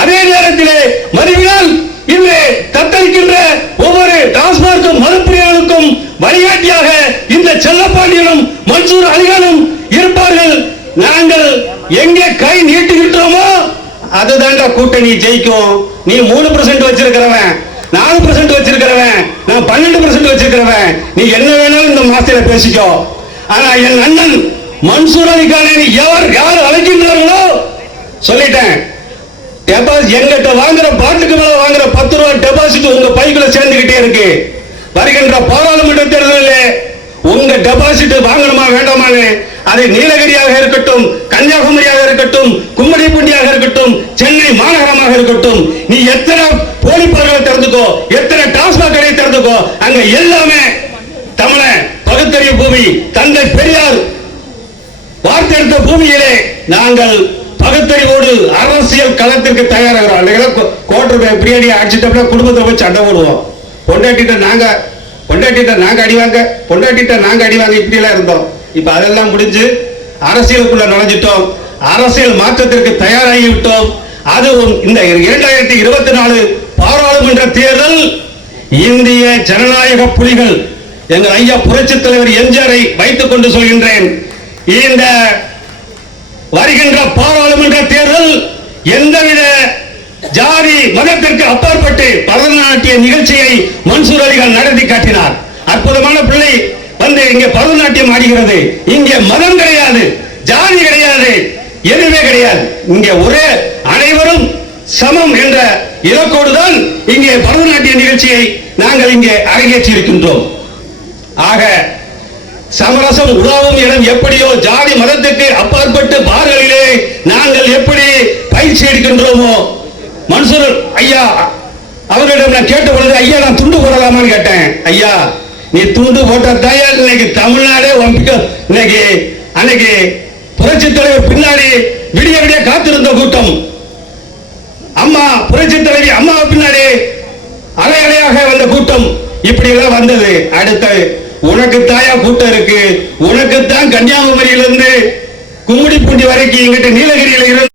அதே நேரத்திலே மறுவினால் இன்று தத்தளிக்கின்ற ஒவ்வொரு டாஸ்மாக் மதுப்பிரியாளுக்கும் வழிகாட்டியாக இந்த செல்லப்பாண்டியனும் மன்சூர் அலிகானும் இருப்பார்கள். நாங்கள் எங்கே கை நீட்டுகின்றோமோ அதுதான்டா கூட்டணி ஜெயிக்கும். நீ மூணு பர்சன்ட் வச்சிருக்கிறவன் நாலு பர்சன்ட் வச்சிருக்கிறவன் நான் பன்னெண்டு பர்சன்ட் வச்சிருக்கிறவன். நீ என்ன வேணாலும் இந்த மாசத்துல பேசிக்கோ. ஆனா என் அண்ணன் மன்சூர் அலிகானை நீ எவர் யார் அழைக்கின்றார்களோ சொல்லிட்டேன். எங்கிட்ட வாங்குற பாட்டுக்கு மேல வாங்குற பத்து ரூபாய் டெபாசிட் உங்க பைக்குள்ள சேர்ந்துகிட்டே இருக்கு. வருகின்ற பாராளுமன்ற தேர்தலில் உங்க டெபாசிட் வாங்கணுமா வேண்டாமான்னு அது நீலகிரியாக இருக்கட்டும் கன்னியாகுமரியாக இருக்கட்டும் கும்மிடிப்பூண்டியாக இருக்கட்டும் சென்னை மாநகரமாக இருக்கட்டும் நீ எத்தனை போலி பார்களை திறந்துக்கோ எத்தனை டாஸ்மாக் கடையை திறந்துக்கோ அங்க எல்லாமே தமிழ பகுத்தறிவு பூமி தந்தை பெரியார் வார்த்தெடுத்த பூமியிலே நாங்கள் பகுத்தறிவோடு அரசியல் களத்திற்கு தயாராகிறோம். கோட்டர் பிரியாணி அடிச்சிட்டோம்னா குடும்பத்தை போய் சண்டை போடுவோம். பொண்டாட்டிட்ட நாங்க பொண்டாட்டிட்ட நாங்க அடிவாங்க பொண்டாட்டிட்ட நாங்க அடிவாங்க இப்படி எல்லாம் இருந்தோம். இப்ப அதெல்லாம் முடிஞ்சு அரசியலுக்குள்ள நுழைஞ்சிட்டோம். அரசியல் மாற்றத்திற்கு தயாராகி விட்டோம் அது இந்த இரண்டாயிரத்தி இருபத்தி நாலு பாராளுமன்ற தேர்தல் இந்திய ஜனநாயக புலிகள். எங்கள் ஐயா புரட்சி தலைவர் எம்ஜிஆரை வைத்துக் கொண்டு சொல்கின்றேன். இந்த வருகின்ற எந்தவித ஜாதி மதத்திற்கு அப்பாற்பட்டு பரதநாட்டிய நிகழ்ச்சியை மன்சூர் அலிகான் நடத்தி காட்டினார். அற்புதமான பிள்ளை வந்து இங்கே பரதநாட்டியம் ஆடுகிறது. இங்கே மதம் கிடையாது ஜாதி கிடையாது எதுவுமே கிடையாது. இங்கே ஒரே அனைவரும் சமம் என்ற இலக்கோடு தான் இங்கே பரதநாட்டிய நிகழ்ச்சியை நாங்கள் இங்கே அரங்கேற்றி இருக்கின்றோம் ஆக சமரசம் உலாவும் இடம் எப்படியோ ஜாதி மதத்துக்கு அப்பாற்பட்டு பாரு பயிற்சி எடுக்கின்றோமோ? மன்சூர் ஐயா அவர்களிடம் நான் கேட்ட பொழுது ஐயா நான் துண்டு போடலாமான்னு கேட்டேன். ஐயா நீ துண்டு போட்டதாயா? இன்னைக்கு தமிழ்நாடே ஒம்பிக்க இன்னைக்கு அன்னைக்கு புரட்சி தலைவர் பின்னாடி விடிய விடிய காத்திருந்த கூட்டம். அம்மா புரட்சி தலைவி அம்மா பின்னாடி அலை அலையாக வந்த கூட்டம். இப்படி எல்லாம் வந்தது. அடுத்து உனக்கு தாயா கூட்டம் இருக்கு. உனக்கு தான் கன்னியாகுமரியிலிருந்து கும்மிடிப்பூண்டி வரைக்கும் எங்கிட்ட நீலகிரியில இருந்து